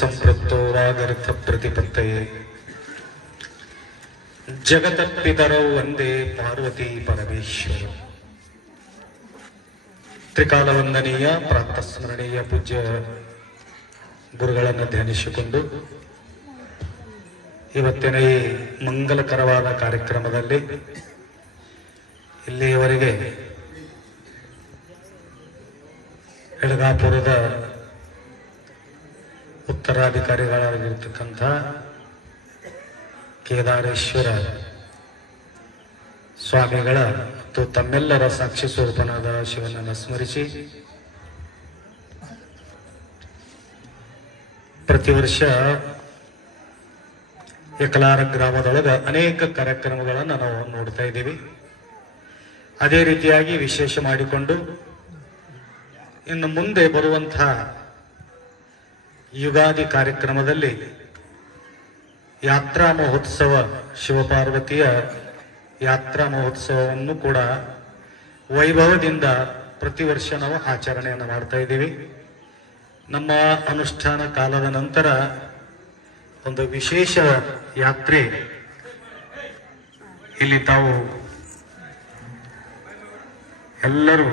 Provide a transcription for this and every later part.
ಸಂಪೃಕ್ತೋ ವಾಗರ್ಥ ಪ್ರತಿಪತ್ತಯೇ ಜಗತಪಿತರೌ ವಂದೇ ಪಾರ್ವತಿ ಪರಮೇಶ್ವರ. ತ್ರಿಕಾಲ ವಂದನೀಯ ಪ್ರಾತಸ್ಮರಣೀಯ ಪೂಜ್ಯ ಗುರುಗಳನ್ನು ಧ್ಯಾನಿಸಿಕೊಂಡು ಇವತ್ತಿನ ಈ ಮಂಗಲಕರವಾದ ಕಾರ್ಯಕ್ರಮದಲ್ಲಿ ಇಲ್ಲಿಯವರೆಗೆ ಎಳಗಾಪುರದ ಉತ್ತರಾಧಿಕಾರಿಗಳಾಗಿರ್ತಕ್ಕಂಥ ಕೇದಾರೇಶ್ವರ ಸ್ವಾಮಿಗಳ ಮತ್ತು ತಮ್ಮೆಲ್ಲರ ಸಾಕ್ಷಿ ಸ್ವರೂಪನಾದ ಶಿವನನ್ನು ಸ್ಮರಿಸಿ ಪ್ರತಿ ವರ್ಷ ಯಕಲಾರ ಗ್ರಾಮದೊಳಗೆ ಅನೇಕ ಕಾರ್ಯಕ್ರಮಗಳನ್ನು ನಾವು ನೋಡ್ತಾ ಇದ್ದೀವಿ. ಅದೇ ರೀತಿಯಾಗಿ ವಿಶೇಷ ಮಾಡಿಕೊಂಡು ಇನ್ನು ಮುಂದೆ ಬರುವಂತಹ ಯುಗಾದಿ ಕಾರ್ಯಕ್ರಮದಲ್ಲಿ ಯಾತ್ರಾ ಮಹೋತ್ಸವ, ಶಿವಪಾರ್ವತಿಯ ಯಾತ್ರಾ ಮಹೋತ್ಸವವನ್ನು ಕೂಡ ವೈಭವದಿಂದ ಪ್ರತಿ ವರ್ಷ ನಾವು ಆಚರಣೆಯನ್ನು ಮಾಡ್ತಾ ಇದ್ದೀವಿ. ನಮ್ಮ ಅನುಷ್ಠಾನ ಕಾಲದ ನಂತರ ಒಂದು ವಿಶೇಷ ಯಾತ್ರೆ ಇಲ್ಲಿ ತಾವು ಎಲ್ಲರೂ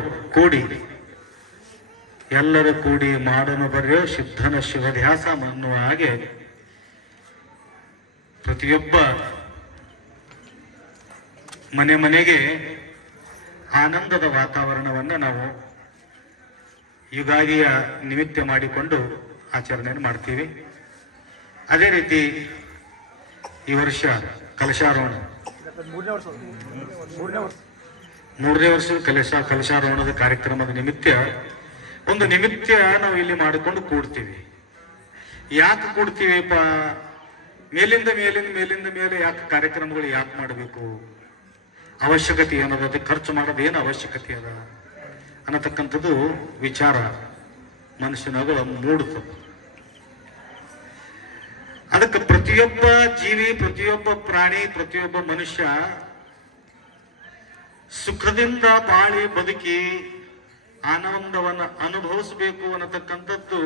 ಕೂಡಿ ಮಾಡೋಣ ಬರ್ಯೋ ಸಿದ್ಧನ ಶಿವಧ್ಯಾಸ ಅನ್ನುವ ಹಾಗೆ ಪ್ರತಿಯೊಬ್ಬ ಮನೆಗೆ ಆನಂದದ ವಾತಾವರಣವನ್ನು ನಾವು ಯುಗಾದಿಯ ನಿಮಿತ್ತ ಮಾಡಿಕೊಂಡು ಆಚರಣೆಯನ್ನು ಮಾಡ್ತೀವಿ. ಅದೇ ರೀತಿ ಈ ವರ್ಷ ಕಲಶಾರೋಹಣ ಮೂರನೇ ವರ್ಷದ ಕಲಶಾರೋಹಣದ ಕಾರ್ಯಕ್ರಮದ ನಿಮಿತ್ತ ಒಂದು ನಿಮಿತ್ತ ನಾವು ಇಲ್ಲಿ ಮಾಡಿಕೊಂಡು ಕೂಡ್ತೀವಿ. ಯಾಕೆ ಕೂಡ್ತೀವಿಪ್ಪ? ಮೇಲಿಂದ ಮೇಲೆ ಯಾಕೆ ಕಾರ್ಯಕ್ರಮಗಳು ಯಾಕೆ ಮಾಡಬೇಕು? ಅವಶ್ಯಕತೆ ಏನದ? ಅದಕ್ಕೆ ಖರ್ಚು ಮಾಡೋದು ಏನು ಅವಶ್ಯಕತೆ ಅದ ಅನ್ನತಕ್ಕಂಥದ್ದು ವಿಚಾರ ಮನುಷ್ಯನಾಗ ಮೂಡುತ್ತದೆ. ಅದಕ್ಕೆ ಪ್ರತಿಯೊಬ್ಬ ಜೀವಿ, ಪ್ರತಿಯೊಬ್ಬ ಪ್ರಾಣಿ, ಪ್ರತಿಯೊಬ್ಬ ಮನುಷ್ಯ ಸುಖದಿಂದ ಬಾಳಿ ಬದುಕಿ ಆನಂದವನ್ನು ಅನುಭವಿಸಬೇಕು ಅನ್ನತಕ್ಕಂಥದ್ದು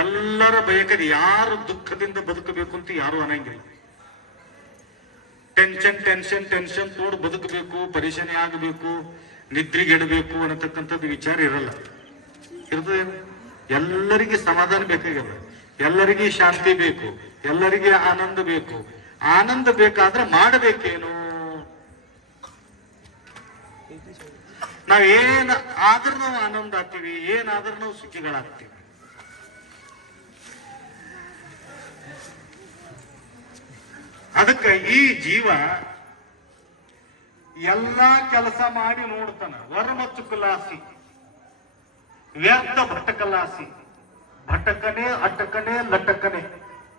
ಎಲ್ಲರ ಬಯಕದೆ. ಯಾರು ದುಃಖದಿಂದ ಬದುಕಬೇಕು ಅಂತ ಯಾರು ಅನ್ನಂಗಿಲ್ಲ. ಟೆನ್ಷನ್ ತೋಡು ಬದುಕಬೇಕು, ಪರಿಶನೆ ಆಗಬೇಕು, ನಿದ್ರಿಗೆಡಬೇಕು ಅನ್ನತಕ್ಕಂಥದ್ದು ವಿಚಾರ ಇರಲ್ಲ. ಇರ್ತದೆ. ಎಲ್ಲರಿಗೆ ಸಮಾಧಾನ ಬೇಕಾಗಿಲ್ಲ, ಎಲ್ಲರಿಗೆ ಶಾಂತಿ ಬೇಕು, ಎಲ್ಲರಿಗೆ ಆನಂದ ಬೇಕು. ಆನಂದ ಬೇಕಾದ್ರೆ ಮಾಡಬೇಕೇನು? ನಾವೇನಾದ್ರೂ ನಾವು ಆನಂದ ಆಗ್ತೀವಿ, ಏನಾದ್ರೂ ನಾವು ಸುಖಿಗಳಾಗ್ತೀವಿ. ಅದಕ್ಕೆ ಈ ಜೀವ ಎಲ್ಲಾ ಕೆಲಸ ಮಾಡಿ ನೋಡ್ತಾನ. ವರ್ಮಚ್ಚು ಕಲಾಸಿ ವ್ಯರ್ಥ ಭಟಕಲಾಸಿ, ಭಟಕನೆ ಅಟಕನೆ ಲಟಕನೆ.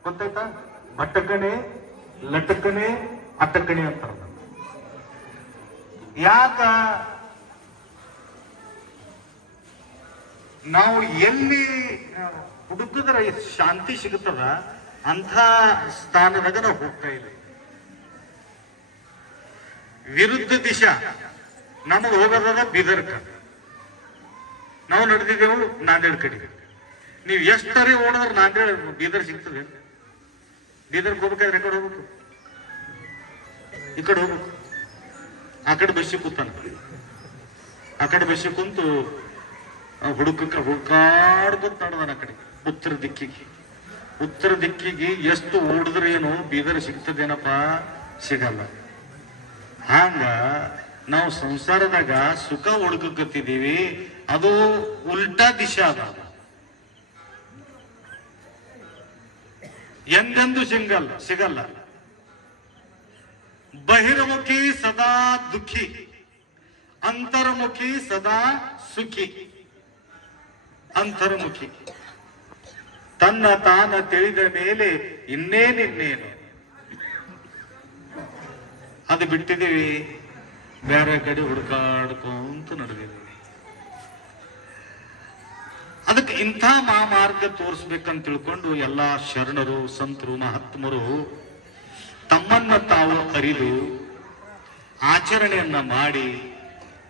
ಗೊತ್ತಾಯ್ತಾ? ಭಟಕನೆ ಲಟಕನೆ ಅಟಕನೆ ಅಂತ. ಯಾಕ ನಾವು ಎಲ್ಲಿ ಹುಡುಕಿದ್ರೆ ಶಾಂತಿ ಸಿಗುತ್ತದ ಅಂಥ ಸ್ಥಾನದಾಗ ನಾವು ಹೋಗ್ತಾ ಇಲ್ಲ. ವಿರುದ್ಧ ದಿಶಾ ನಮಗೆ ಹೋಗೋದ ಬೀದರ್ಕ. ನಾವು ನಡೆದಿದ್ದೆವು ನಾಂದೇಡ್ ಕಡೆ. ನೀವು ಎಷ್ಟರೇ ಓಡಿದ್ರೆ ನಾಂದೇಡ್ ಬೀದರ್ ಸಿಗ್ತದೆ. ಬೀದರ್ಗೆ ಹೋಗ್ಬೇಕಾದ್ರೆ ಈ ಕಡೆ ಹೋಗ್ಬೇಕು, ಈ ಕಡೆ ಹೋಗ್ಬೇಕು. ಆ ಕಡೆ ಬಸ್ಸಿಗೆ ಕೂತಾನ, ಆ ಕಡೆ ಬಸ್ಸಿಗೆ ಕುಂತು ಹುಡುಕಾಡ್ಕೊತ ನಡೆದಾನ ಆ ಕಡೆ ಉತ್ತರ ದಿಕ್ಕಿಗೆ ಎಷ್ಟು ಓಡಿದ್ರೆ ಏನು ಬೀದರ್ ಸಿಗ್ತದೇನಪ್ಪ? ಸಿಗಲ್ಲ. ಹಂಗ ನಾವು ಸಂಸಾರದಾಗ ಸುಖ ಹುಡುಕತ್ತಿದ್ದೀವಿ, ಅದು ಉಲ್ಟಾ ದಿಶಾ ಅದ. ಎಂದೆಂದು ಸಿಗಲ್ಲ. ಬಹಿರ್ಮುಖಿ ಸದಾ ದುಃಖಿ, ಅಂತರ್ಮುಖಿ ಸದಾ ಸುಖಿ. ಅಂತರ್ಮುಖಿ ತನ್ನ ತಾನ ತಿಳಿದ ಮೇಲೆ ಇನ್ನೇನು ಅದು ಬಿಟ್ಟಿದ್ದೀವಿ, ಬೇರೆ ಕಡೆ ಹುಡುಕಾಡ್ಕೊಂತ ನಡೆದಿದ್ದೀವಿ. ಅದಕ್ಕೆ ಇಂಥ ಮಾರ್ಗ ತೋರಿಸ್ಬೇಕಂತ ತಿಳ್ಕೊಂಡು ಎಲ್ಲಾ ಶರಣರು, ಸಂತರು, ಮಹಾತ್ಮರು ತಮ್ಮನ್ನ ತಾವು ಅರಿದು ಆಚರಣೆಯನ್ನ ಮಾಡಿ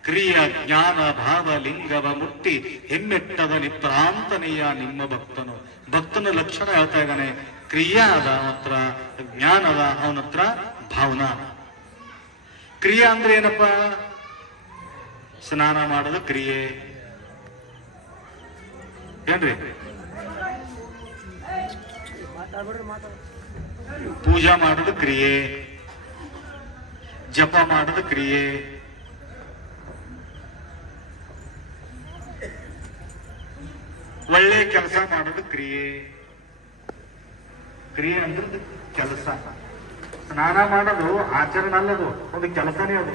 ಕ್ರಿಯ ಜ್ಞಾನ ಭಾವ ಲಿಂಗವ ಮುಟ್ಟಿ ಹೆಮ್ಮೆಟ್ಟದ ನಿಪ್ರಾಂತನೆಯ ನಿಮ್ಮ ಭಕ್ತನು ಭಕ್ತನ ಲಕ್ಷಣ ಹೇಳ್ತಾ ಇದ್ದಾನೆ. ಕ್ರಿಯಾ ಅದ ಅವನ ಹತ್ರ, ಜ್ಞಾನ ಅದ ಅವನ ಹತ್ರ, ಭಾವನಾ. ಕ್ರಿಯಾ ಅಂದ್ರೆ ಏನಪ್ಪ? ಸ್ನಾನ ಮಾಡೋದು ಕ್ರಿಯೆ ಏನ್ರಿ? ಪೂಜಾ ಮಾಡೋದು ಕ್ರಿಯೆ, ಜಪ ಮಾಡೋದು ಕ್ರಿಯೆ, ಒಳ್ಳೆ ಕೆಲಸ ಮಾಡೋದು ಕ್ರಿಯೆ. ಕ್ರಿಯೆ ಅಂದ್ರೆ ಕೆಲಸ. ಸ್ನಾನ ಮಾಡೋದು ಆಚರಣೆ ಅಲ್ಲದು, ಒಂದು ಕೆಲಸನೇ ಅದು.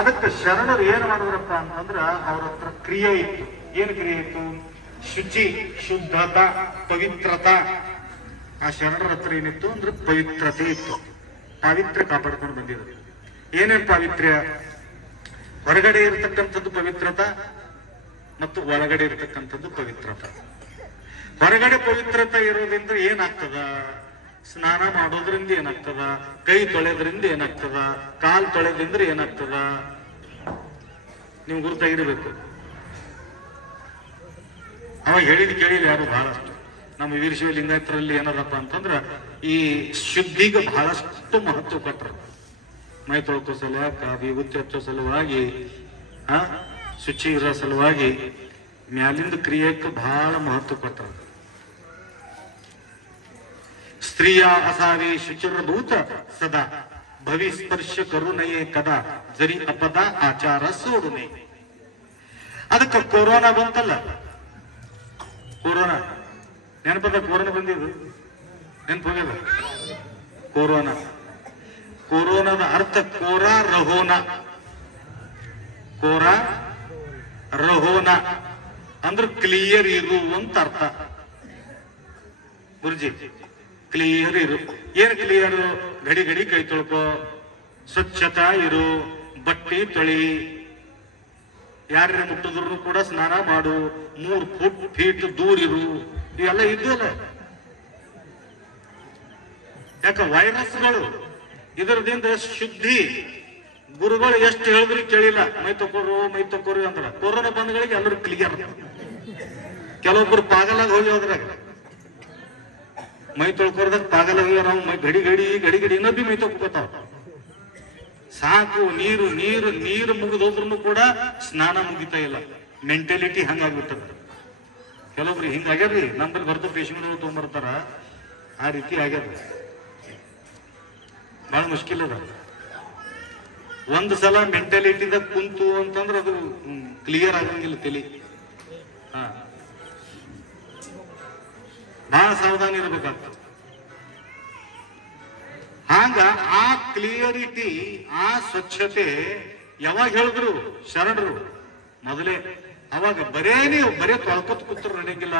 ಅದಕ್ಕೆ ಶರಣರು ಏನ್ ಮಾಡಿದ್ರಪ್ಪ ಅಂತಂದ್ರ ಅವ್ರ ಹತ್ರ ಕ್ರಿಯೆ ಇತ್ತು. ಏನ್ ಕ್ರಿಯೆ ಇತ್ತು? ಶುಚಿ, ಶುದ್ಧತಾ, ಪವಿತ್ರತಾ. ಆ ಶರಣರ ಹತ್ರ ಏನಿತ್ತು ಅಂದ್ರೆ ಪವಿತ್ರತೆ ಇತ್ತು. ಪಾವಿತ್ರ್ಯ ಕಾಪಾಡ್ಕೊಂಡು ಬಂದಿದ್ರು. ಏನೇನ್ ಪಾವಿತ್ರ್ಯ? ಹೊರಗಡೆ ಇರತಕ್ಕಂಥದ್ದು ಪವಿತ್ರತಾ ಮತ್ತು ಒಳಗಡೆ ಇರತಕ್ಕಂಥದ್ದು ಪವಿತ್ರತಾ. ಹೊರಗಡೆ ಪವಿತ್ರತೆ ಇರೋದ್ರಿಂದ ಏನಾಗ್ತದ? ಸ್ನಾನ ಮಾಡೋದ್ರಿಂದ ಏನಾಗ್ತದ? ಕೈ ತೊಳೆದ್ರಿಂದ ಏನಾಗ್ತದ? ಕಾಲ್ ತೊಳೆದ್ರಿಂದ ಏನಾಗ್ತದ? ನೀವು ಗುರುತಾಗಿರ್ಬೇಕು. ಅವಾಗ ಹೇಳಿದ್ ಕೇಳಿಲ್ಲ ಯಾರು ಬಹಳಷ್ಟು. ನಮ್ಮ ವೀರಶೈವ ಲಿಂಗಾಯತರಲ್ಲಿ ಏನದಪ್ಪ ಅಂತಂದ್ರ ಈ ಶುದ್ಧಿಗೆ ಬಹಳಷ್ಟು ಮಹತ್ವ ಕೊಟ್ಟರು. ಮೈ ತೊಳ್ಕೋ ಸಲುವಾಗಿ, ವಿಭೂತಿ ಹಚ್ಚೋ ಸಲುವಾಗಿ, ಶುಚಿ ಇರೋ ಸಲುವಾಗಿ ಮ್ಯಾಲಿಂದ ಕ್ರಿಯೆಕ್ಕೆ ಬಹಳ ಮಹತ್ವ ಕೊಟ್ಟರು. ಸ್ತ್ರೀಯ ಅಸಾರಿ ಶುಚಿರ್ಭೂತ ಸದಾ ಭವಿ ಸ್ಪರ್ಶ ಕರುಣಯೇ ಕದಾ ಜರಿ ಅಪದ ಆಚಾರ ಸೋಡುನೆ. ಅದಕ್ಕೆ ಕೊರೋನಾ ಬಂತಲ್ಲ, ಕೊರೋನಾ ನೆನಪದ? ಕೊರೋನಾ ಬಂದಿದ್ದು ನೆನಪು ಹೋಗ್ಯದ? ಕೊರೋನಾ, ಕೊರೋನಾದ ಅರ್ಥ ಕೋರಾ ರಹೋನ. ಕೋರಾ ರಹೋನ ಅಂದ್ರೆ ಕ್ಲಿಯರ್ ಇರು ಅಂತ ಅರ್ಥ. ಗುರುಜಿ, ಕ್ಲಿಯರ್ ಇರು. ಏನ್ ಕ್ಲಿಯರ್? ಗಡಿ ಗಡಿ ಕೈ ತೊಳ್ಕೋ, ಸ್ವಚ್ಛತಾ ಇರು, ಬಟ್ಟೆ ತೊಳಿ, ಯಾರ್ಯಾರ ಮುಟ್ಟಿದ್ರು ಕೂಡ ಸ್ನಾನ ಮಾಡು, 3 ಫೀಟ್ ದೂರ ಇರು. ಇವೆಲ್ಲ ಇದ್ದಲ್ಲ. ಯಾಕ? ವೈರಸ್ಗಳು. ಇದರದಿಂದ ಶುದ್ಧಿ. ಗುರುಗಳು ಎಷ್ಟು ಹೇಳಿದ್ರು ಕೇಳಿಲ್ಲ. ಮೈ ತಕೋರು ಅಂದ್ರ ಕೊರೋನಾ ಬಂದ್ಗಳಿಗೆ ಎಲ್ಲರೂ ಕ್ಲಿಯರ್. ಕೆಲವೊಬ್ರು ಪಾಗಲಾಗ ಹೋಗಿ ಹೋದ್ರಾಗ ಮೈ ತೊಳ್ಕೊರ್ದಾಗ ಪಾಗಲಾಗ ನಾವು ಗಡಿ ಗಡಿ ಇನ್ನೊಬ್ಬಿ ಮೈ ತೊಳ್ಕೊತಾವ. ಸಾಕು, ನೀರು ಮುಗಿದೋದ್ರೂ ಕೂಡ ಸ್ನಾನ ಮುಗಿತಾ ಇಲ್ಲ. ಮೆಂಟಾಲಿಟಿ ಹಂಗಾಗ್ಬಿಟ್ಟದ. ಕೆಲವೊಬ್ರು ಹಿಂಗಾಗ್ಯಾರ್ರಿ. ನಮ್ಮಲ್ಲಿ ಬರ್ತ ಪೇಷಂಟ್ಗಳು ತೊಗೊಂಡ್ಬರ್ತಾರ, ಆ ರೀತಿ ಆಗ್ಯದ. ಬಹಳ ಮುಷ್ಕಿಲ್ ಅದ. ಒಂದು ಸಲ ಮೆಂಟಾಲಿಟಿದಾಗ ಕುಂತು ಅಂತಂದ್ರೆ ಅದು ಕ್ಲಿಯರ್ ಆಗಂಗಿಲ್ಲ ತಲೆ. ಬಹಳ ಸಾವಧಾನ ಇರ್ಬೇಕಾಗ್ತದೆ. ಹಾಗ ಆ ಕ್ಲಿಯರಿಟಿ, ಆ ಸ್ವಚ್ಛತೆ ಯಾವಾಗ ಹೇಳಿದ್ರು ಶರಣರು? ಮೊದಲೇ. ಅವಾಗ ಬರೇ ತೊಳ್ಕೊತ್ ಕೂತ್ರು ನಡೆಯಂಗಿಲ್ಲ,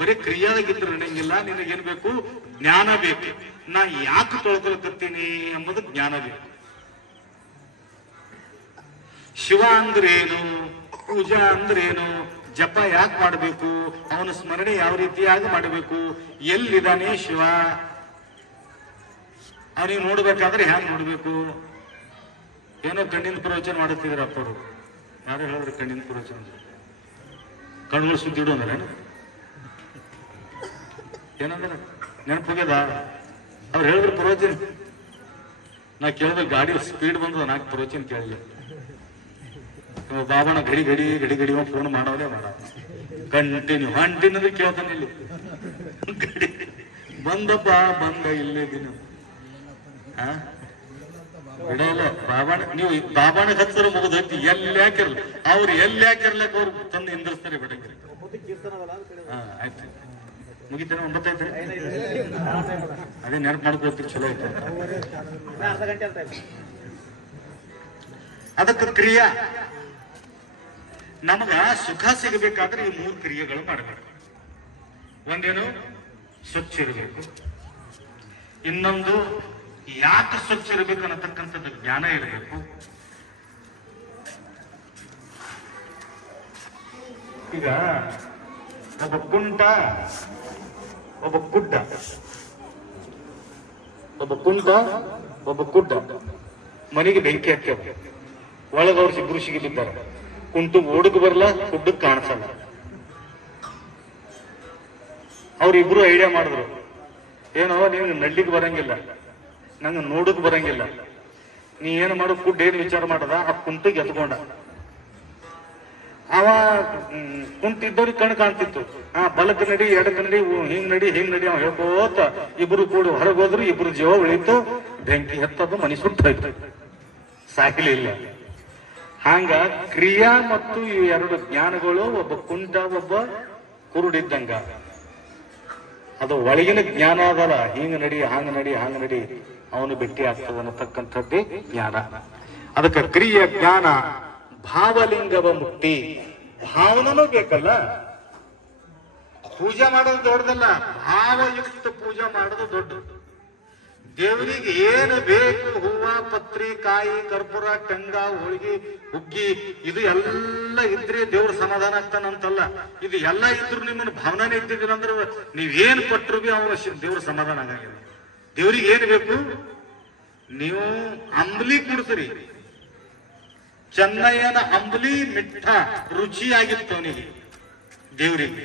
ಬರೀ ಕ್ರಿಯಾದಾಗಿದ್ರು ನಡೆಯಂಗಿಲ್ಲ. ನಿನಗೇನ್ ಬೇಕು? ಜ್ಞಾನ ಬೇಕು. ನಾ ಯಾಕೆ ತೊಳ್ಕೊಳಕತ್ತೀನಿ ಎಂಬುದು ಜ್ಞಾನ ಬೇಕು. ಶಿವ ಅಂದ್ರೇನು? ಪೂಜಾ ಅಂದ್ರೇನು? ಜಪ ಯಾಕೆ ಮಾಡಬೇಕು? ಅವನ ಸ್ಮರಣೆ ಯಾವ ರೀತಿಯಾಗಿ ಮಾಡಬೇಕು? ಎಲ್ಲಿದ್ದಾನೆ ಶಿವ? ಅವನಿಗೆ ನೋಡ್ಬೇಕಾದ್ರೆ ಹ್ಯಾಂಗ ನೋಡ್ಬೇಕು? ಏನೋ ಕಣ್ಣಿನ ಪ್ರವಚನ ಮಾಡುತ್ತಿದ್ರ ಅಪ್ಪರು. ಯಾರು ಹೇಳಿದ್ರು ಕಣ್ಣಿನ ಪ್ರವಚನ? ಕಣ್ಣುಗಳು ಸುದ್ದಿಡು ಅಂದ್ರೆ ಏನಂದ್ರೆ ನೆನಪು ಹೋಗ್ಯದ? ಅವ್ರು ಹೇಳಿದ್ರು ಪ್ರವಚನ. ನಾ ಕೇಳಿದ್ರೆ ಗಾಡಿ ಸ್ಪೀಡ್ ಬಂದ, ನಾಲ್ಕು ಪ್ರವಚನ ಕೇಳಿಲ್ಲ. ಬಾಬಣ್ಣ ಗಡಿ ಫೋನ್ ಮಾಡೋದೇ ಮಾಡ ಕಂಟಿನ್ಯೂ ಅಂದ್ರೆ ಕೇಳ್ತಾನೆ. ಇಲ್ಲಿ ಬಂದಪ್ಪ ಬಂದ ಇಲ್ಲೇ ದಿನ ಬಿಡಲ್ಲ. ಬಾಬಣ್ಣ ನೀವು ಬಾಬಣ್ಣ ಹಚ್ಚರ ಮುಗಿದೈತಿ. ಎಲ್ಲಿ ಹಾಕಿರ್ಲಿ ಅವ್ರು, ಎಲ್ಲಿ ಹಾಕಿರ್ಲಕ್ಕ ಅವ್ರು ತಂದು ಇಂದ್ರಿಸ್ತಾರೆ ಬಿಡಂಗಿಲ್ಲ. ಆಯ್ತು, ಮುಗಿತಾನೆ. 9 ಐತ್ರಿ. ಅದೇ ನೆನಪು ಮಾಡ್ಕೊಳ್ತೀವಿ. ಚಲೋ ಐತೆ. ಅದಕ್ಕೆ ಕ್ರಿಯಾ. ನಮಗ ಸುಖ ಸಿಗಬೇಕಾದ್ರೆ ಈ 3 ಕ್ರಿಯೆಗಳು ಮಾಡಬೇಕು. ಒಂದೇನು? ಸ್ವಚ್ಛ ಇರಬೇಕು. ಇನ್ನೊಂದು ಯಾಕೆ ಸ್ವಚ್ಛ ಇರಬೇಕು ಅನ್ನತಕ್ಕಂಥದ್ದು ಜ್ಞಾನ ಇರಬೇಕು. ಈಗ ಒಬ್ಬ ಕುಂಟ, ಒಬ್ಬ ಗುಡ್ಡ, ಒಬ್ಬ ಗುಡ್ಡ ಮನೆಗೆ ಬೆಂಕಿ ಹಾಕ್ಯಾವ. ಒಳಗವ್ರು ಇಬ್ರು ಸಿಗಿದ್ದಾರೆ. ಕುಂಟು ಓಡಕ್ ಬರಲ್ಲ, ಕುಡ್ಡಕ್ ಕಾಣಿಸಲ್ಲ. ಅವ್ರಿಬ್ರು ಐಡಿಯಾ ಮಾಡಿದ್ರು, ಏನೋ ನೀವು ನಡ್ಲಿಕ್ಕೆ ಬರಂಗಿಲ್ಲ, ನಂಗೆ ನೋಡಕ್ ಬರಂಗಿಲ್ಲ, ನೀ ಏನು ಮಾಡು, ಕುಡ್ ಏನು ವಿಚಾರ ಮಾಡದ, ಆ ಕುಂಟಿಗೆ ಎತ್ಕೊಂಡ. ಅವ ಕುಂಟಿದ್ದವ್ರಿಗೆ ಕಣ್ ಕಾಣ್ತಿತ್ತು, ಬಲಕ್ ನಡಿ, ಎಡಕ್ ನಡಿ, ಹಿಂಗ್ ನಡಿ ಅವ ಹೇಳ್ಕೋತ ಇಬ್ರು ಕೂಡ ಹೊರಗೋದ್ರು. ಇಬ್ರು ಜೀವ ಉಳಿತು, ಬೆಂಕಿ ಹತ್ತದು, ಮನಿ ಸುಟ್ಟೋಯ್ತು, ಸಾಕಲಿಲ್ಲ. ಹಂಗ ಕ್ರಿಯಾ ಮತ್ತು ಇವು ಎರಡು ಜ್ಞಾನಗಳು, ಒಬ್ಬ ಕುಂಟ ಒಬ್ಬ ಕುರುಡಿದ್ದಂಗ. ಅದು ಒಳಗಿನ ಜ್ಞಾನ ಅದಲ್ಲ, ಹಿಂಗ ನಡಿ, ಹಾಂಗ ನಡಿ, ಅವನು ಭೇಟಿ ಆಗ್ತದ ಅನ್ನತಕ್ಕಂಥದ್ದೇ ಜ್ಞಾನ. ಅದಕ್ಕೆ ಕ್ರಿಯೆ ಜ್ಞಾನ ಭಾವಲಿಂಗವ ಮುಕ್ತಿ. ಭಾವನೂ ಬೇಕಲ್ಲ, ಪೂಜೆ ಮಾಡೋದು ದೊಡ್ಡದಲ್ಲ, ಭಾವಯುಕ್ತ ಪೂಜೆ ಮಾಡೋದು ದೊಡ್ಡದು. ದೇವರಿಗೆ ಏನು ಬೇಕು, ಹೂವ, ಪತ್ರಿ, ಕಾಯಿ, ಕರ್ಪೂರ, ಟಂಗ, ಹೋಳಿಗೆ, ಹುಗ್ಗಿ, ಇದು ಎಲ್ಲ ಇದ್ರೆ ದೇವ್ರ ಸಮಾಧಾನ ಆಗ್ತಾನಂತಲ್ಲ. ಇದು ಎಲ್ಲ ಇದ್ರು ನಿಮ್ಮನ್ನ ಭಾವನೆ ಇದ್ದಿದ್ದಿಲ್ಲ ಅಂದ್ರೆ ನೀವೇನು ಕೊಟ್ಟರು ಬಿ ಅವನ ದೇವ್ರ ಸಮಾಧಾನ ಆಗಂಗಿಲ್ಲ. ದೇವ್ರಿಗೆ ಏನು ಬೇಕು, ನೀವು ಅಂಬಲಿ ಕುಡಿಸ್ರಿ, ಚೆನ್ನಯ್ಯನ ಅಂಬಲಿ ಮಿಠ ರುಚಿಯಾಗಿತ್ತು ಅವನಿಗೆ ದೇವರಿಗೆ.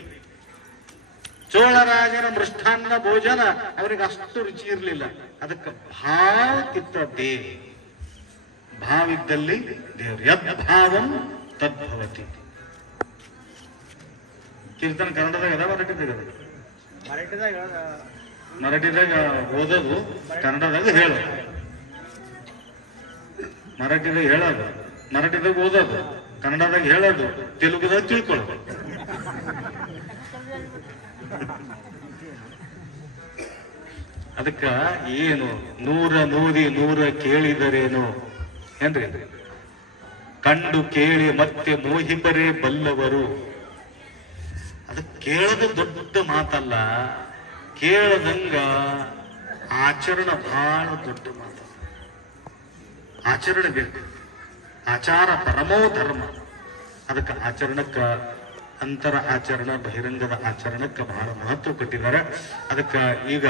ಚೋಳರಾಜನ ಮೃಷ್ಟಾನ್ನ ಭೋಜನ ಅವರಿಗೆ ಅಷ್ಟು ರುಚಿ ಇರಲಿಲ್ಲ. ಅದಕ್ಕೆ ಭಾವ ಕಿತ್ತದ್ದೇ, ಭಾವಿದ್ದಲ್ಲಿ ದೇವರು. ಯದ್ಭಾವಂ ತದ್ಭವತಿ. ಕೀರ್ತನ ಕನ್ನಡದಾಗ ಅದ, ಮರಾಠಿದಾಗ ಓದೋದು, ಕನ್ನಡದಾಗ ಹೇಳೋದು. ಮರಾಠಿದಾಗ ಹೇಳೋದು, ಮರಾಠಿದಾಗ ಓದೋದು, ಕನ್ನಡದಾಗ ಹೇಳೋದು, ತೆಲುಗುದಾಗ ತಿಳ್ಕೊಳ್ಳೋದು. ಅದಕ್ಕ ಏನು 100 ನೋದಿ 100 ಕೇಳಿದರೇನು ಏನ್ರಿ, ಕಂಡು ಕೇಳಿ ಮತ್ತೆ ಮೋಹಿಬರೇ ಬಲ್ಲವರು. ಅದಕ್ಕೆ ಕೇಳೋದು ದೊಡ್ಡ ಮಾತಲ್ಲ, ಕೇಳದಂಗ ಆಚರಣ ಬಹಳ ದೊಡ್ಡ ಮಾತು. ಆಚರಣೆ ಬೇಕು, ಆಚಾರ ಪರಮೋ ಧರ್ಮ. ಅದಕ್ಕೆ ಆಚರಣಕ್ಕ, ಅಂತರ ಆಚರಣ, ಬಹಿರಂಗದ ಆಚರಣಕ್ಕೆ ಬಹಳ ಮಹತ್ವ ಕೊಟ್ಟಿದ್ದಾರೆ. ಅದಕ್ಕೆ ಈಗ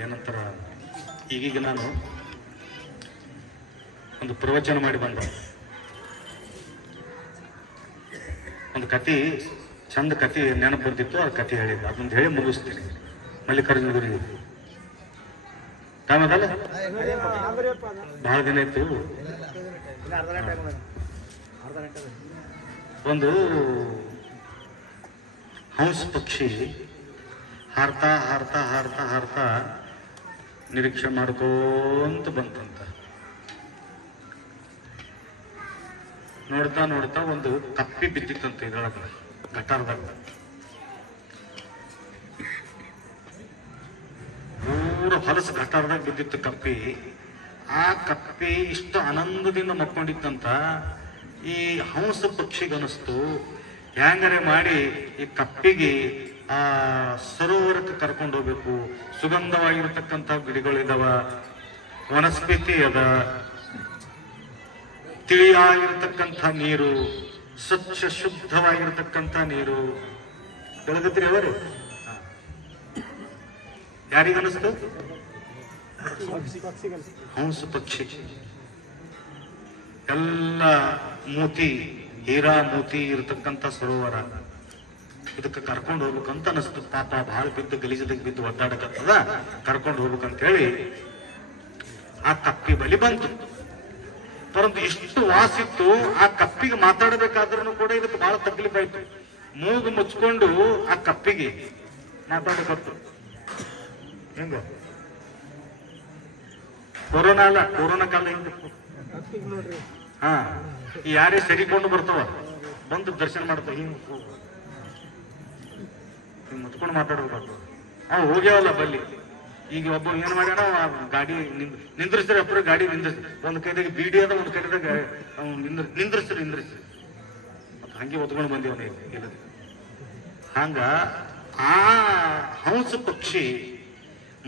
ಏನಂತಾರ, ಈಗೀಗ ನಾನು ಒಂದು ಪ್ರವಚನ ಮಾಡಿ ಬಂದ, ಒಂದು ಕತೆ, ಚಂದ ಕತೆ ನೆನಪು ಬರ್ತಿತ್ತು, ಆ ಕತೆ ಹೇಳಿದ್ದೆ, ಅದೊಂದು ಹೇಳಿ ಮುಗಿಸ್ತೀನಿ. ಮಲ್ಲಿಕಾರ್ಜುನ ಗುರಿ ಟೈಮ್ ಅದಲ್ಲ, ಬಹಳ ದಿನ ಇತ್ತು. ಒಂದು ಹಂಸ ಪಕ್ಷಿ ಹಾರ್ತಾ ಹಾರ್ತಾ ಹಾರ್ತಾ ಹಾರ್ತಾ ನಿರೀಕ್ಷೆ ಮಾಡ್ಕೋಂತ ಬಂತಂತ. ನೋಡ್ತಾ ನೋಡ್ತಾ ಒಂದು ಕಪ್ಪಿ ಬಿದ್ದಿತ್ತಂತ ಇದರೊಳಗ, ಗಟಾರದಾಗ. ಪೂರ ಹೊಲಸು ಗಟಾರದಾಗ ಬಿದ್ದಿತ್ತು ಕಪ್ಪಿ. ಆ ಕಪ್ಪಿ ಇಷ್ಟು ಆನಂದದಿಂದ ಮಕ್ಕೊಂಡಿತ್ತಂತ ಈ ಹಂಸ ಪಕ್ಷಿಗನಿಸ್ತು, ಹ್ಯಾಂಗರೆ ಮಾಡಿ ಈ ಕಪ್ಪಿಗೆ ಆ ಸರೋವರಕ್ಕೆ ಕರ್ಕೊಂಡು ಹೋಗ್ಬೇಕು. ಸುಗಂಧವಾಗಿರ್ತಕ್ಕಂಥ ಗಿಡಗಳಿದಾವ, ವನಸ್ಪತಿ ಅದ, ತಿಳಿಯಾಗಿರ್ತಕ್ಕಂಥ ನೀರು, ಸ್ವಚ್ಛ ಶುದ್ಧವಾಗಿರ್ತಕ್ಕಂಥ ನೀರು. ಬೆಳಗತ್ರಿ ಅವರು ಯಾರಿಗನಿಸ್ತು? ಹಂಸ ಪಕ್ಷಿ. ಎಲ್ಲ ಮೂತಿ, ಹೀರಾ ಮೂತಿ ಇರತಕ್ಕಂಥ ಸರೋವರ, ಇದಕ್ಕೆ ಕರ್ಕೊಂಡು ಹೋಗ್ಬೇಕಂತ ಅನಿಸ್ತು. ಪಾಪ ಬಹಳ ಬಿದ್ದು ಗಲೀಜದಾಗ ಬಿದ್ದು ಒದ್ದಾಡಕತ್ತದ, ಕರ್ಕೊಂಡು ಹೋಗ್ಬೇಕಂತ ಹೇಳಿ ಆ ಕಪ್ಪಿ ಬಲಿ ಬಂತು. ಪರಂತು ಎಷ್ಟು ವಾಸಿತ್ತು, ಆ ಕಪ್ಪಿಗೆ ಮಾತಾಡಬೇಕಾದ್ರೂ ಕೂಡ ಇದಕ್ಕೆ ಬಹಳ ತಕ್ಲೀಫ್ ಆಯ್ತು. ಮೂಗು ಮುಚ್ಕೊಂಡು ಆ ಕಪ್ಪಿಗೆ ಮಾತಾಡಕತ್ತು. ಹೆಂಗ ಕೊರೋನಾ ಅಲ್ಲ, ಕೊರೋನಾ ಕಾಲ ಹಿಂಗಿತ್ತು. ಯಾರೇ ಸರಿಕೊಂಡು ಬರ್ತಾವ, ಬಂದು ದರ್ಶನ ಮಾಡ್ತಾವ, ಹಿಂಗ್ ಮುಚ್ಕೊಂಡು ಮಾತಾಡ್ಬೇಕು. ಅವ್ ಹೋಗ್ಯಾವಲ್ಲ ಬಲ್ಲಿ. ಈಗ ಒಬ್ಬ ಏನ್ ಮಾಡ್ಯಾನ, ಗಾಡಿ ನಿಂದ್ರಿಸ್ರಿ, ಅಪ್ರ ಗಾಡಿ ನಿಂದ್ರಿಸ್ರಿ, ಒಂದ್ ಕೈದಾಗ ಬೀಡಿ ಅದ, ಒಂದ್ ಕೈದಾಗ ನಿಂದ್ರಿಸ್ರಿ. ಹಂಗೆ ಹೊತ್ಕೊಂಡು ಬಂದಿವನ ಇಲ್ಲ. ಹಂಗ ಆ ಹಂಸ ಪಕ್ಷಿ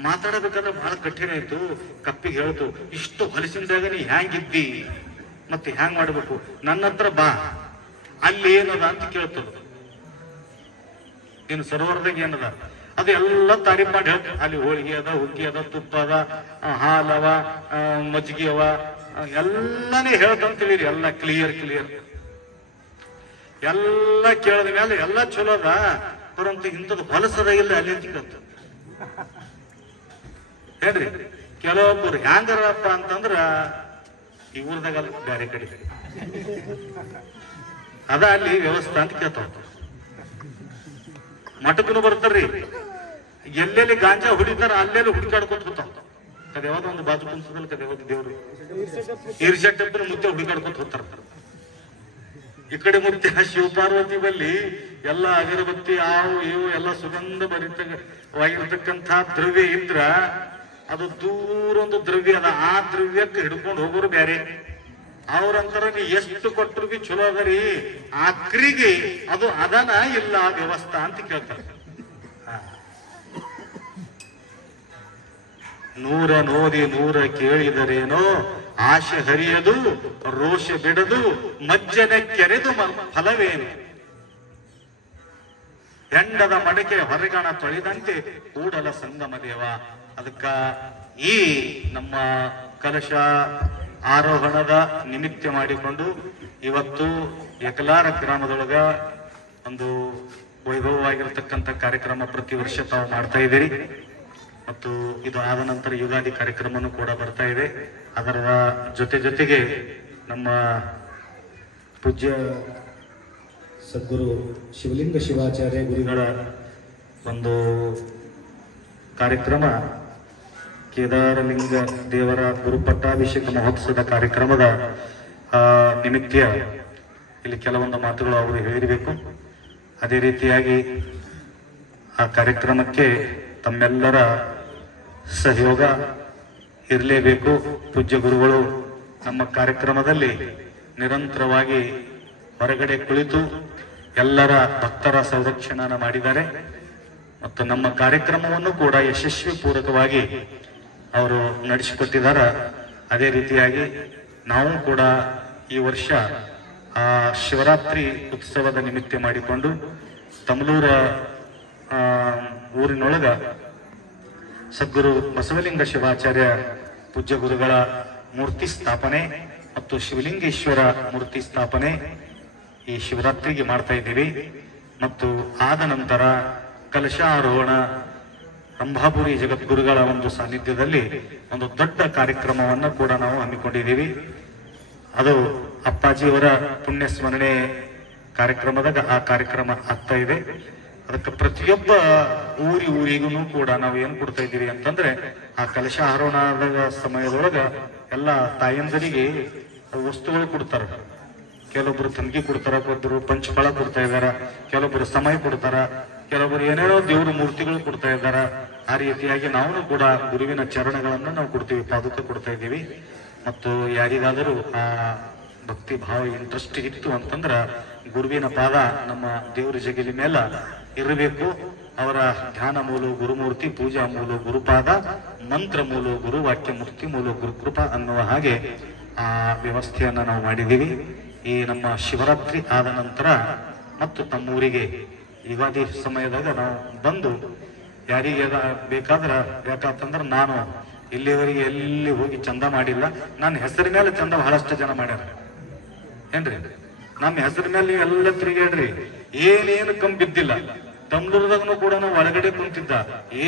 ಮಾತಾಡಬೇಕಾದ್ರೆ ಬಹಳ ಕಠಿಣ ಆಯ್ತು. ಕಪ್ಪಿಗೆ ಹೇಳ್ತು, ಇಷ್ಟು ಹೊಲಸಿಂದಾಗ ನೀ ಹ್ಯಾಂಗಿದ್ದಿ, ಮತ್ತೆ ಹ್ಯಾಂಗ್ ಮಾಡ್ಬೇಕು, ನನ್ನ ಹತ್ರ ಬಾ, ಅಲ್ಲಿ ಏನದ ಅಂತ ಕೇಳ್ತದ. ನೀನು ಸರೋವರದಾಗ ಏನದ ಅದು ಎಲ್ಲ ತಾರೀಫ್ ಮಾಡಿ ಹೇಳ್ತ. ಅಲ್ಲಿ ಹೋಳಿಗೆ ಅದ, ಹುಗ್ಗಿ ಅದ, ತುಪ್ಪ ಅದ, ಹಾಲವ, ಮಜ್ಜಿಗೆ ಅವ, ಎಲ್ಲನೇ ಹೇಳ್ತಂತ ತಿಳಿರಿ, ಎಲ್ಲ ಕ್ಲಿಯರ್ ಎಲ್ಲ ಕೇಳದ ಮೇಲೆ ಎಲ್ಲ ಚಲೋದ, ಪರಂತು ಇಂಥದ್ದು ಹೊಲಸದ ಇಲ್ಲ ಅಲ್ಲಿ ಅಂತ ಹೇಳ್ರಿ. ಕೆಲವೊಬ್ಬರು ಹ್ಯಾಂಗರಪ್ಪ ಅಂತಂದ್ರ ಈ ಊರ್ದಾಗ ಬೇರೆ ಕಡೆ ಅದ ಅಲ್ಲಿ ವ್ಯವಸ್ಥೆ ಅಂತ ಕೇಳ್ತಾವ. ಮಠಕ್ಕೂ ಬರ್ತಾರ್ರಿ, ಎಲ್ಲೆಲ್ಲಿ ಗಾಂಜಾ ಹುಡಿತಾರ ಅಲ್ಲೆಲ್ಲಿ ಹುಡುಕಾಡ್ಕೊತ ಹೋಗ್ತಾವ. ಕದ ಯಾವ್ದೋ ಒಂದು ಬಾಜು ಕುಂಸದಲ್ಲಿ ಕದ ಯಾವ್ದು ದೇವ್ರು ಈರ್ಷಟ್ಟಪ್ಪನ ಮುತ್ತೆ ಹುಡುಕಾಡ್ಕೊತ ಹೋಗ್ತಾರ. ಈ ಕಡೆ ಮುತ್ತೆ ಶಿವಪಾರ್ವತಿ ಬಲ್ಲಿ ಎಲ್ಲ ಅಗರಬತ್ತಿ ಆವು ಇವು ಎಲ್ಲ ಸುಗಂಧ ಭರಿತವಾಗಿರ್ತಕ್ಕಂಥ ದ್ರವ್ಯ ಇದ್ರ ಅದು ದೂರ ಒಂದು ದ್ರವ್ಯ ಅದ, ಆ ದ್ರವ್ಯಕ್ಕೆ ಹಿಡ್ಕೊಂಡು ಹೋಗೋರು ಬೇರೆ. ಅವ್ರಂತಾರ ನೀ ಎಷ್ಟು ಕೊಟ್ಟರು ಬಿ ಚಲೋ ಅದರಿ, ಆಕ್ರಿಗೆ ಅದು ಅದನ ಇಲ್ಲ ವ್ಯವಸ್ಥಾ ಅಂತ ಕೇಳ್ತಾರೆ. ನೂರ ನೋದಿ ನೂರ ಕೇಳಿದರೇನೋ, ಆಶೆ ಹರಿಯದು ರೋಷ ಬಿಡದು, ಮಜ್ಜನ ಕೆರೆದು ಫಲವೇನು. ಹೆಂಡದ ಮಡಕೆ ಹೊರಗಣ ತೊಳೆದಂತೆ ಕೂಡಲ ಸಂಗಮ ದೇವ. ಅದಕ್ಕ ಈ ನಮ್ಮ ಕಲಶ ಆರೋಹಣದ ನಿಮಿತ್ತ ಮಾಡಿಕೊಂಡು ಇವತ್ತು ಯಕಲಾರ ಗ್ರಾಮದೊಳಗ ಒಂದು ವೈಭವವಾಗಿರತಕ್ಕಂಥ ಕಾರ್ಯಕ್ರಮ ಪ್ರತಿ ವರ್ಷ ತಾವು ಮಾಡ್ತಾ ಇದ್ದೀರಿ. ಮತ್ತು ಇದು ಆದ ನಂತರ ಯುಗಾದಿ ಕಾರ್ಯಕ್ರಮನೂ ಕೂಡ ಬರ್ತಾ ಇದೆ. ಅದರ ಜೊತೆಗೆ ನಮ್ಮ ಪೂಜ್ಯ ಸದ್ಗುರು ಶಿವಲಿಂಗ ಶಿವಾಚಾರ್ಯ ಗುರುಗಳ ಒಂದು ಕಾರ್ಯಕ್ರಮ, ಕೇದಾರಲಿಂಗ ದೇವರ ಗುರುಪಟ್ಟಾಭಿಷೇಕ ಮಹೋತ್ಸವದ ಕಾರ್ಯಕ್ರಮದ ನಿಮಿತ್ತ ಇಲ್ಲಿ ಕೆಲವೊಂದು ಮಾತುಗಳು ಅವರು ಹೇಳಿರಬೇಕು. ಅದೇ ರೀತಿಯಾಗಿ ಆ ಕಾರ್ಯಕ್ರಮಕ್ಕೆ ತಮ್ಮೆಲ್ಲರ ಸಹಯೋಗ ಇರಲೇಬೇಕು. ಪೂಜ್ಯ ಗುರುಗಳು ನಮ್ಮ ಕಾರ್ಯಕ್ರಮದಲ್ಲಿ ನಿರಂತರವಾಗಿ ಹೊರಗಡೆ ಕುಳಿತು ಎಲ್ಲರ ಭಕ್ತರ ಸಂರಕ್ಷಣೆಯನ್ನು ಮಾಡಿದ್ದಾರೆ ಮತ್ತು ನಮ್ಮ ಕಾರ್ಯಕ್ರಮವನ್ನು ಕೂಡ ಯಶಸ್ವಿ ಪೂರ್ವಕವಾಗಿ ಅವರು ನಡೆಸಿಕೊಟ್ಟಿದ್ದಾರೆ. ಅದೇ ರೀತಿಯಾಗಿ ನಾವು ಕೂಡ ಈ ವರ್ಷ ಆ ಶಿವರಾತ್ರಿ ಉತ್ಸವದ ನಿಮಿತ್ತ ಮಾಡಿಕೊಂಡು ತಮಲೂರ ಊರಿನೊಳಗ ಸದ್ಗುರು ಬಸವಲಿಂಗ ಶಿವಾಚಾರ್ಯ ಪೂಜ್ಯ ಗುರುಗಳ ಮೂರ್ತಿ ಸ್ಥಾಪನೆ ಮತ್ತು ಶಿವಲಿಂಗೇಶ್ವರ ಮೂರ್ತಿ ಸ್ಥಾಪನೆ ಈ ಶಿವರಾತ್ರಿಗೆ ಮಾಡ್ತಾ ಇದ್ದೀವಿ. ಮತ್ತು ಆದ ನಂತರ ಕಲಶಾರೋಹಣ ರಂಭಾಪುರಿ ಜಗದ್ಗುರುಗಳ ಒಂದು ಸಾನ್ನಿಧ್ಯದಲ್ಲಿ ಒಂದು ದೊಡ್ಡ ಕಾರ್ಯಕ್ರಮವನ್ನು ಕೂಡ ನಾವು ಹಮ್ಮಿಕೊಂಡಿದ್ದೀವಿ. ಅದು ಅಪ್ಪಾಜಿಯವರ ಪುಣ್ಯ ಸ್ಮರಣೆ ಕಾರ್ಯಕ್ರಮದಾಗ ಆ ಕಾರ್ಯಕ್ರಮ ಆಗ್ತಾ ಇದೆ. ಅದಕ್ಕೆ ಪ್ರತಿಯೊಬ್ಬ ಊರಿಗೂ ಕೂಡ ನಾವು ಏನ್ ಕೊಡ್ತಾ ಇದ್ದೀವಿ ಅಂತಂದ್ರೆ, ಆ ಕಲಶ ಆರೋಹಣದ ಸಮಯದೊಳಗ ಎಲ್ಲ ತಾಯಂದರಿಗೆ ವಸ್ತುಗಳು ಕೊಡ್ತಾರ. ಕೆಲವೊಬ್ರು ತಂಗಿ ಕೊಡ್ತಾರ, ಕೆಲವೊಬ್ರು ಪಂಚಫಳ ಕೊಡ್ತಾ ಇದಾರ, ಕೆಲವೊಬ್ರು ಸಮಯ ಕೊಡ್ತಾರ, ಕೆಲವೊಬ್ರು ಏನೇನೋ ದೇವರ ಮೂರ್ತಿಗಳು ಕೊಡ್ತಾ ಇದ್ದಾರ. ಆ ರೀತಿಯಾಗಿ ನಾವು ಕೂಡ ಗುರುವಿನ ಚರಣಗಳನ್ನ ನಾವು ಕೊಡ್ತೀವಿ, ಪಾದುಕ ಕೊಡ್ತಾ ಇದ್ದೀವಿ. ಮತ್ತು ಯಾರಿಗಾದರೂ ಆ ಭಕ್ತಿ ಭಾವ ಇಂಟ್ರೆಸ್ಟ್ ಇತ್ತು ಅಂತಂದ್ರ ಗುರುವಿನ ಪಾದ ನಮ್ಮ ದೇವರ ಜಗಲಿ ಮೇಲೆ ಇರಬೇಕು. ಅವರ ಧ್ಯಾನ ಮೂಲ ಗುರುಮೂರ್ತಿ, ಪೂಜಾ ಮೂಲ ಗುರುಪಾದ, ಮಂತ್ರ ಮೂಲ ಗುರುವಾಕ್ಯ, ಮುಕ್ತಿ ಮೂಲ ಗುರುಕೃಪಾ ಅನ್ನುವ ಹಾಗೆ ಆ ವ್ಯವಸ್ಥೆಯನ್ನ ನಾವು ಮಾಡಿದ್ದೀವಿ. ಈ ನಮ್ಮ ಶಿವರಾತ್ರಿ ಆದ ನಂತರ ಮತ್ತು ತಮ್ಮೂರಿಗೆ ಯುಗಾದಿ ಸಮಯದಾಗ ನಾವು ಬಂದು ಯಾರಿಗೆ ಬೇಕಾತಂದ್ರೆ ನಾನು ಇಲ್ಲಿವರೆಗೆ ಎಲ್ಲಿ ಹೋಗಿ ಚಂದ ಮಾಡಿಲ್ಲ. ನನ್ನ ಹೆಸರಿನ ಮೇಲೆ ಚಂದ ಬಹಳಷ್ಟು ಜನ ಮಾಡ್ಯಾರ ಏನ್ರಿ. ನಮ್ಮ ಹೆಸರ ಮೇಲೆ ನೀವು ಎಲ್ಲ ತಿರುಗಾಡ್ರಿ, ಏನೇನು ಕಮ್ಮಿ ಬಿದ್ದಿಲ್ಲ. ತಮ್ಲೂರ್ದಾಗೂ ಕೂಡ ನಾವು ಒಳಗಡೆ ಕುಂತಿದ್ದ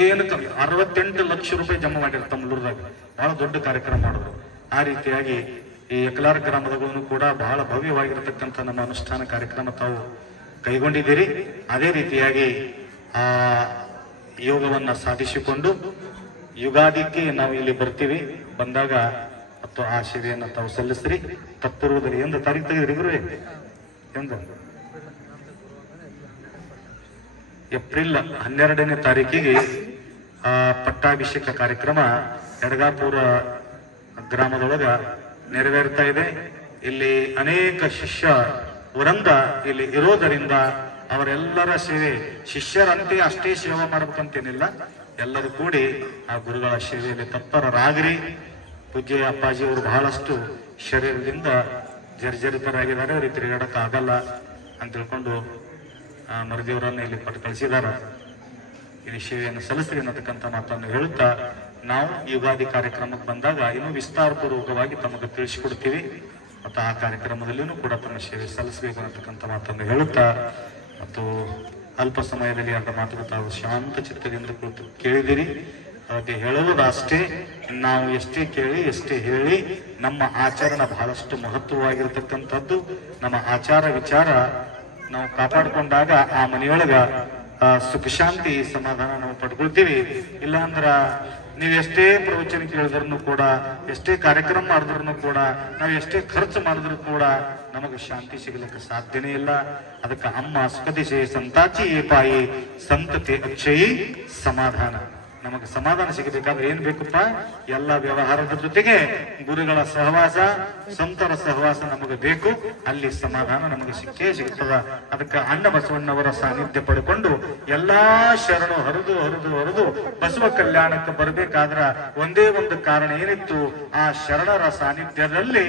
ಏನು 68 ಲಕ್ಷ ರೂಪಾಯಿ ಜಮಾ ಮಾಡ್ಯಾರ ತಮ್ಲೂರ್ದಾಗ. ಬಹಳ ದೊಡ್ಡ ಕಾರ್ಯಕ್ರಮ ಮಾಡಿದ್ರು. ಆ ರೀತಿಯಾಗಿ ಈ ಯಕಲಾರ ಗ್ರಾಮದಾಗೂ ಕೂಡ ಬಹಳ ಭವ್ಯವಾಗಿರತಕ್ಕಂಥ ನಮ್ಮ ಅನುಷ್ಠಾನ ಕಾರ್ಯಕ್ರಮ ತಾವು ಕೈಗೊಂಡಿದ್ದೀರಿ. ಅದೇ ರೀತಿಯಾಗಿ ಆ ಯೋಗವನ್ನ ಸಾಧಿಸಿಕೊಂಡು ಯುಗಾದಿಗೆ ನಾವು ಇಲ್ಲಿ ಬರ್ತೀವಿ. ಬಂದಾಗ ಮತ್ತು ಆ ಸೇವೆಯನ್ನು ತಾವು ಸಲ್ಲಿಸ್ರಿ. ತಪ್ಪಿರುವುದರಲ್ಲಿ ಎಂದು ತಾರೀಕು ತೆಗೆದ್ರಿ ಗುರುವೇ? ಎಂದು ಏಪ್ರಿಲ್ 12ನೇ ತಾರೀಕಿಗೆ ಆ ಪಟ್ಟಾಭಿಷೇಕ ಕಾರ್ಯಕ್ರಮ ಯಡಗಾಪುರ ಗ್ರಾಮದೊಳಗ ನೆರವೇರ್ತಾ ಇದೆ. ಇಲ್ಲಿ ಅನೇಕ ಶಿಷ್ಯ ವೃಂದ ಇಲ್ಲಿ ಇರೋದರಿಂದ ಅವರೆಲ್ಲರ ಸೇವೆ ಶಿಷ್ಯರಂತೆ ಅಷ್ಟೇ ಸೇವೆ ಮಾಡ್ಬೇಕಂತೇನಿಲ್ಲ. ಎಲ್ಲರೂ ಕೂಡಿ ಆ ಗುರುಗಳ ಸೇವೆಯಲ್ಲಿ ತತ್ಪರರಾಗಿರಿ. ಪೂಜ್ಯ ಅಪ್ಪಾಜಿ ಅವರು ಬಹಳಷ್ಟು ಶರೀರದಿಂದ ಜರ್ಜರಿತರಾಗಿದ್ದಾರೆ, ಅವ್ರಿಗೆ ತಿರುಗಾಡಕ್ಕೆ ಆಗಲ್ಲ ಅಂತ ತಿಳ್ಕೊಂಡು ಮರುದೇವರನ್ನ ಇಲ್ಲಿ ಪಟ್ಟು ಕಳಿಸಿದಾರ. ಇಲ್ಲಿ ಸೇವೆಯನ್ನು ಸಲ್ಲಿಸ್ರಿ ಅನ್ನತಕ್ಕಂಥ ಮಾತನ್ನು ಹೇಳುತ್ತಾ ನಾವು ಯುಗಾದಿ ಕಾರ್ಯಕ್ರಮಕ್ಕೆ ಬಂದಾಗ ಇನ್ನೂ ವಿಸ್ತಾರಪೂರ್ವಕವಾಗಿ ತಮಗೆ ತಿಳಿಸಿಕೊಡ್ತೀವಿ. ಮತ್ತು ಆ ಕಾರ್ಯಕ್ರಮದಲ್ಲಿನೂ ಕೂಡ ತಮ್ಮ ಸೇವೆ ಸಲ್ಲಿಸಬೇಕು ಅನ್ನತಕ್ಕಂಥ ಮಾತನ್ನು ಹೇಳುತ್ತಾ, ಮತ್ತು ಅಲ್ಪ ಸಮಯದಲ್ಲಿ ಅಂತ ಮಾತುಗಳು ತಾವು ಶಾಂತ ಚಿತ್ತದಿಂದ ಕುಳಿತು ಕೇಳಿದಿರಿ. ಹಾಗೆ ಹೇಳುವುದಷ್ಟೇ, ನಾವು ಎಷ್ಟೇ ಕೇಳಿ ಎಷ್ಟೇ ಹೇಳಿ ನಮ್ಮ ಆಚರಣ ಬಹಳಷ್ಟು ಮಹತ್ವವಾಗಿರತಕ್ಕಂಥದ್ದು. ನಮ್ಮ ಆಚಾರ ವಿಚಾರ ನಾವು ಕಾಪಾಡಿಕೊಂಡಾಗ ಆ ಮನೆಯೊಳಗ ಸುಖ ಶಾಂತಿ ಸಮಾಧಾನ ನಾವು ಪಡ್ಕೊಳ್ತೀವಿ. ಇಲ್ಲ ಅಂದ್ರ ನೀವು ಎಷ್ಟೇ ಪ್ರವಚನ ಕೇಳಿದ್ರು ಕೂಡ, ಎಷ್ಟೇ ಕಾರ್ಯಕ್ರಮ ಮಾಡಿದ್ರು ಕೂಡ, ನಾವು ಎಷ್ಟೇ ಖರ್ಚು ಮಾಡಿದ್ರು ಕೂಡ ನಮಗೆ ಶಾಂತಿ ಸಿಗಲಿಕ್ಕೆ ಸಾಧ್ಯನೇ ಇಲ್ಲ. ಅದಕ್ಕೆ ಅಮ್ಮ ಸುಖದಿಶೆ ಸಂತಾಚಿ ಪಾಯಿ ಸಂತತಿ ಅಕ್ಷಯಿ ಸಮಾಧಾನ. ನಮಗೆ ಸಮಾಧಾನ ಸಿಗಬೇಕಾದ್ರೆ ಏನ್ ಬೇಕಪ್ಪ? ಎಲ್ಲ ವ್ಯವಹಾರದ ಜೊತೆಗೆ ಗುರುಗಳ ಸಹವಾಸ, ಸಂತರ ಸಹವಾಸ ನಮಗೆ ಬೇಕು. ಅಲ್ಲಿ ಸಮಾಧಾನ ನಮಗೆ ಸಿಕ್ಕೇ ಸಿಗ್ತದ. ಅದಕ್ಕೆ ಅಣ್ಣ ಬಸವಣ್ಣವರ ಸಾನ್ನಿಧ್ಯ ಪಡ್ಕೊಂಡು ಎಲ್ಲಾ ಶರಣು ಹರಿದು ಬಸವ ಕಲ್ಯಾಣಕ್ಕೆ ಬರಬೇಕಾದ್ರ ಒಂದೇ ಒಂದು ಕಾರಣ ಏನಿತ್ತು? ಆ ಶರಣರ ಸಾನ್ನಿಧ್ಯದಲ್ಲಿ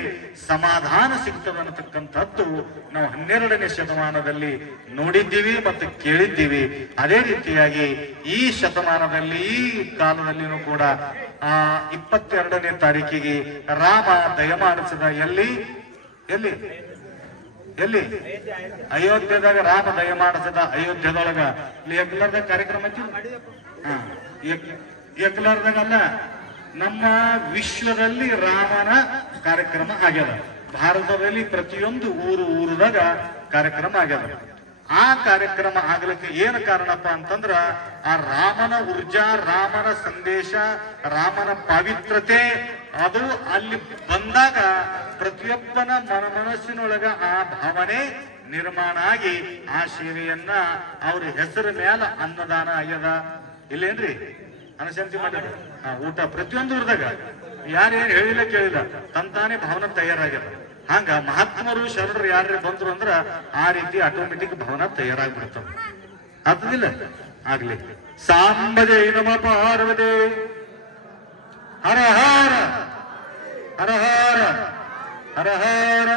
ಸಮಾಧಾನ ಸಿಗ್ತದೆ ಅನ್ನತಕ್ಕಂಥದ್ದು ನಾವು 12ನೇ ಶತಮಾನದಲ್ಲಿ ನೋಡಿದ್ದೀವಿ ಮತ್ತು ಕೇಳಿದ್ದೀವಿ. ಅದೇ ರೀತಿಯಾಗಿ ಈ ಶತಮಾನದಲ್ಲಿ, ಈ ಕಾಲದಲ್ಲಿನೂ ಕೂಡ 22ನೇ ತಾರೀಕಿಗೆ ರಾಮ ದಯಮಾಡಿಸಿದ ಎಲ್ಲಿ ಅಯೋಧ್ಯದಾಗ ರಾಮ ದಯಮಾಡಿಸಿದ ಅಯೋಧ್ಯದೊಳಗ ಎಕ್ಲರ್ದಾಗ ಕಾರ್ಯಕ್ರಮ ಎಕ್ಲರ್ದಾಗಲ್ಲ, ನಮ್ಮ ವಿಶ್ವದಲ್ಲಿ ರಾಮನ ಕಾರ್ಯಕ್ರಮ ಆಗ್ಯದ. ಭಾರತದಲ್ಲಿ ಪ್ರತಿಯೊಂದು ಊರದಾಗ ಕಾರ್ಯಕ್ರಮ ಆಗ್ಯದ. ಆ ಕಾರ್ಯಕ್ರಮ ಆಗ್ಲಿಕ್ಕೆ ಏನು ಕಾರಣಪ್ಪ ಅಂತಂದ್ರ ಆ ರಾಮನ ಊರ್ಜಾ, ರಾಮನ ಸಂದೇಶ, ರಾಮನ ಪವಿತ್ರತೆ ಅದು ಅಲ್ಲಿ ಬಂದಾಗ ಪ್ರತಿಯೊಬ್ಬನ ಮನಸ್ಸಿನೊಳಗ ಆ ಭಾವನೆ ನಿರ್ಮಾಣ ಆಗಿ ಆ ಸೇವೆಯನ್ನ ಅವ್ರ ಹೆಸರ ಮೇಲ ಅನ್ನದಾನ ಆಗ್ಯದ. ಇಲ್ಲೇನ್ರಿ ಅನಶಾಂತಿ ಮಾಡಿದ ಊಟ ಪ್ರತಿಯೊಂದು ಊರದಾಗ ಯಾರೇನು ಹೇಳಿಲ್ಲ ಕೇಳಿಲ್ಲ, ತಂತಾನೆ ಭಾವನೆ ತಯಾರಾಗ್ಯದ. ಹಂಗ ಮಹಾತ್ಮರು ಶರಣರು ಯಾರೇ ಬಂದ್ರು ಅಂದ್ರ ಆ ರೀತಿ ಆಟೋಮೆಟಿಕ್ ಭಾವನಾ ತಯಾರಾಗ್ಬಿಡ್ತಾವ. ಆಗ್ತದಿಲ್ಲ? ಆಗ್ಲಿ. ಸಾಂಬಜೈ ನಮ ಪಾರ್ವತಿ ಹರ ಹರ ಹರ ಹರ ಹರ ಹರ